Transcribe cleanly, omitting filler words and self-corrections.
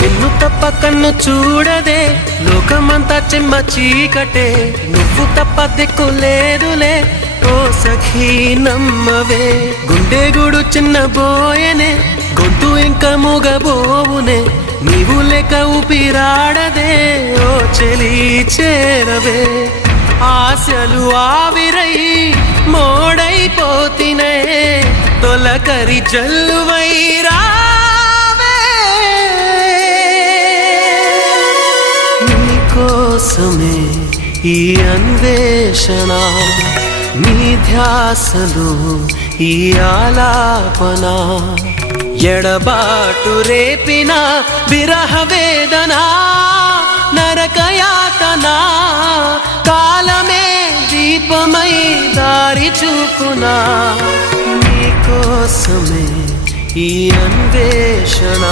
నిన్ను తప్ప కన్ను చూడదే లోకమంతా చెమ్మ చీకటే, నువ్వు తప్ప దిక్కు లేదులే ఓ సఖీ నమ్మవే. గుండె గుడు చిన్న బోయనే గొంతు ఇంకా మూగబోవునే, నీవు లేక ఊపిరాడదే ఓ చెలి చేరవే. ఆశలు ఆవిరై మోడైపోతినే తొలకరి జల్లువై రావే. నీకోసమే ఈ అన్వేషణ, నీ ధ్యాసలో ఈ ఆలాపన, ఎడబాటు రేపిన విరహ వేదన నరకయాతన, కాలమే దీపమై దారి చూపునా. నీకోసమే ఈ అన్వేషణ.